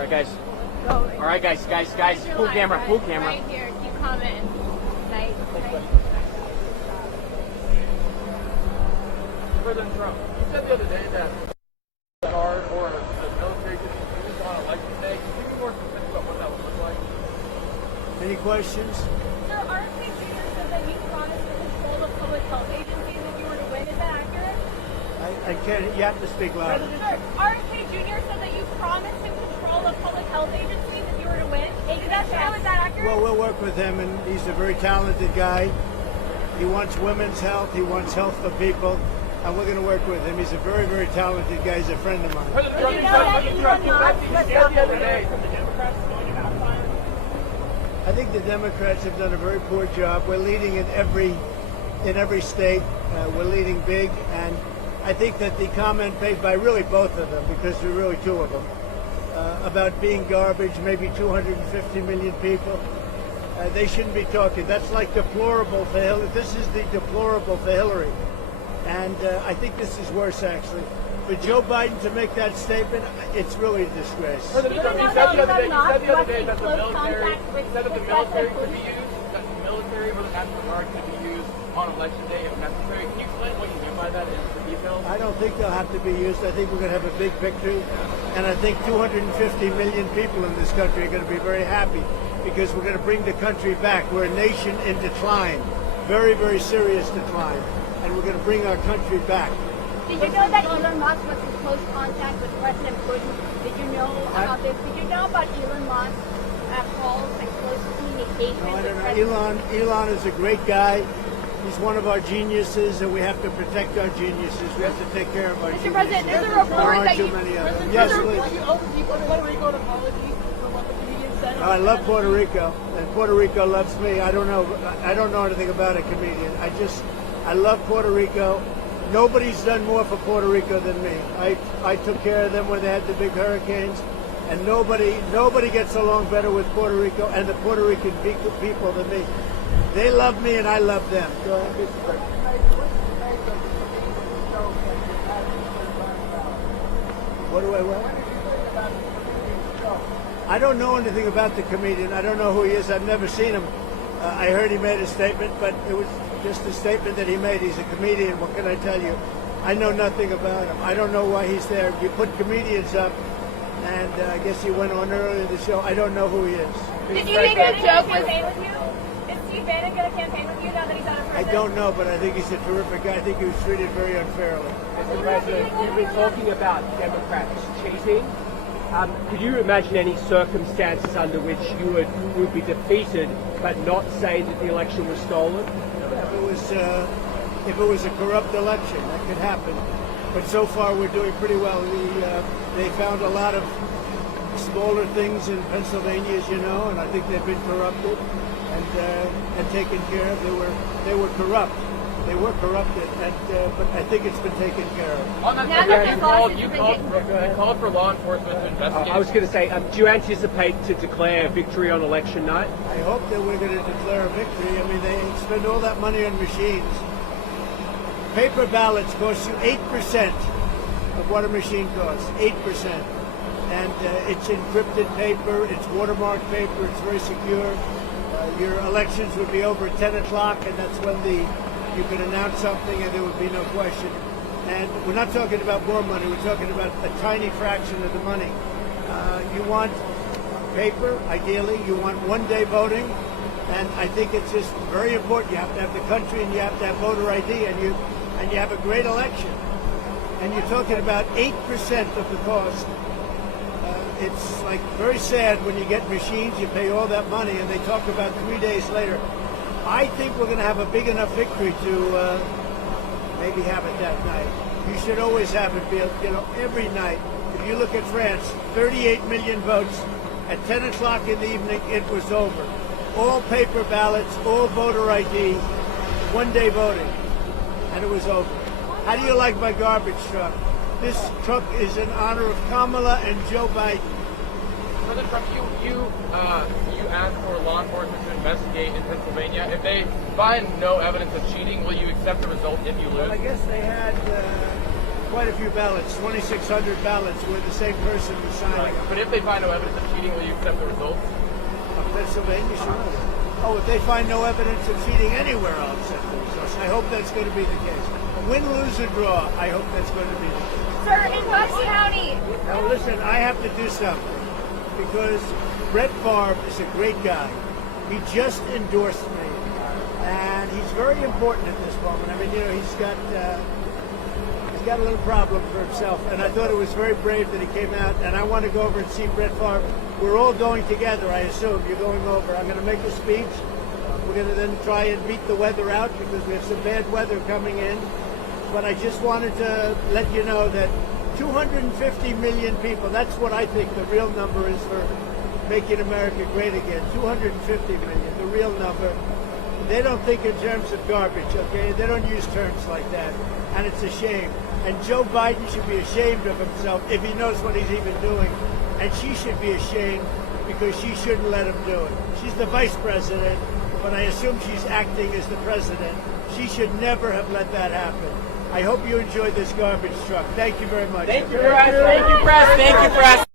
All right, guys. Go. All right, guys. Full camera. Right here. Keep coming. Nice. President Trump, you said the other day that guard or the military could be used on election day. Can you be more specific about what that would look like? Any questions? Sir, RFK Jr. said that you promised to control the public health agencies if you were to win. Is that accurate? I can't. You have to speak louder. Sir, RFK Jr. said that you promised to control the public health agencies if you were to win. Is that true? Is that accurate? Well, we'll work with him, and he's a very talented guy. He wants women's health. He wants health for people. And we're going to work with him. He's a very, very talented guy. He's a friend of mine. President Trump, you said the other day from the Democrats going about fire. I think the Democrats have done a very poor job. We're leading in every state. We're leading big, and I think that the comment made by really both of them, because there are really two of them, about being garbage, maybe 250 million people, they shouldn't be talking. That's like deplorable for Hillary. This is the deplorable for Hillary. And I think this is worse, actually. For Joe Biden to make that statement, it's really a disgrace. President Trump, you said the other day that the military could be used, that the military or the National Guard could be used on election day if necessary. Can you explain what you mean by that in the details? I don't think they'll have to be used. I think we're going to have a big victory. And I think 250 million people in this country are going to be very happy because we're going to bring the country back. We're a nation in decline, very, very serious decline. And we're going to bring our country back. Did you know that Elon Musk was in close contact with President Putin? Did you know about this? Did you know about Elon Musk calls and close communication No, I with don't know. President Elon is a great guy. He's one of our geniuses, and we have to protect our geniuses. We have to take care of our geniuses. Mr. President, there's a There report aren't that too you... many of them. Yes, please. Puerto Rico an apology for what the comedian said? I love Puerto Rico, and Puerto Rico loves me. I don't know anything about a comedian. I love Puerto Rico. Nobody's done more for Puerto Rico than me. I took care of them when they had the big hurricanes, and nobody gets along better with Puerto Rico and the Puerto Rican people than me. They love me and I love them. Go ahead. What? I don't know anything about the comedian. I don't know who he is. I've never seen him. I heard he made a statement, but it was just a statement that he made. He's a comedian. What can I tell you? I know nothing about him. I don't know why he's there. You put comedians up, and I guess he went on earlier in the show. I don't know who he is. Did you make a joke with you? Is Steve Bannon going to campaign with you now that he's out of I prison? don't know, but I think he's a terrific guy. I think he was treated very unfairly. Mr. President, you've been talking about Democrats cheating. Could you imagine any circumstances under which you would be defeated but not say that the election was stolen? If it was a corrupt election, that could happen. But so far, we're doing pretty well. They found a lot of smaller things in Pennsylvania, as you know, and I think they've been corrupted and taken care of. They were corrupt. They were corrupted, but I think it's been taken care of. On that subject, you called for law enforcement to investigate. I was going to say, do you anticipate to declare victory on election night? I hope that we're going to declare a victory. I mean, they spend all that money on machines. Paper ballots cost you 8% of what a machine costs, 8%. And it's encrypted paper, it's watermarked paper, it's very secure. Your elections would be over at 10 o'clock, and that's when you can announce something and there would be no question. And we're not talking about more money, we're talking about a tiny fraction of the money. You want paper, ideally, you want one-day voting, and I think it's just very important. You have to have the country and you have to have voter ID, and you have a great election. And you're talking about 8% of the cost. It's like very sad when you get machines, you pay all that money, and they talk about 3 days later. I think we're going to have a big enough victory to maybe have it that night. You should always have it, every night. If you look at France, 38 million votes. At 10 o'clock in the evening, it was over. All paper ballots, all voter ID, one-day voting, and it was over. How do you like my garbage truck? This truck is in honor of Kamala and Joe Biden. President Trump, you asked for law enforcement to investigate in Pennsylvania. If they find no evidence of cheating, will you accept the result if you lose? Well, I guess they had quite a few ballots, 2,600 ballots, where the same person was signing. But if they find no evidence of cheating, will you accept the results? Of Pennsylvania, sure. Oh, if they find no evidence of cheating anywhere, I'll accept the results. I hope that's going to be the case. Win, lose, or draw, I hope that's going to be the case. Sir, in Wisc County. Now listen, I have to do something because Brett Favre is a great guy. He just endorsed me, and he's very important at this moment. I mean, you know, he's got a little problem for himself, and I thought it was very brave that he came out. And I want to go over and see Brett Favre. We're all going together, I assume. You're going over. I'm going to make a speech. We're going to then try and beat the weather out because we have some bad weather coming in. But I just wanted to let you know that 250 million people, that's what I think the real number is for making America great again. 250 million, the real number. They don't think in terms of garbage, okay? They don't use terms like that. And it's a shame. And Joe Biden should be ashamed of himself if he knows what he's even doing. And she should be ashamed because she shouldn't let him do it. She's the vice president, but I assume she's acting as the president. She should never have let that happen. I hope you enjoyed this garbage truck. Thank you very much. Thank you, press. Thank you, press. Thank you, press.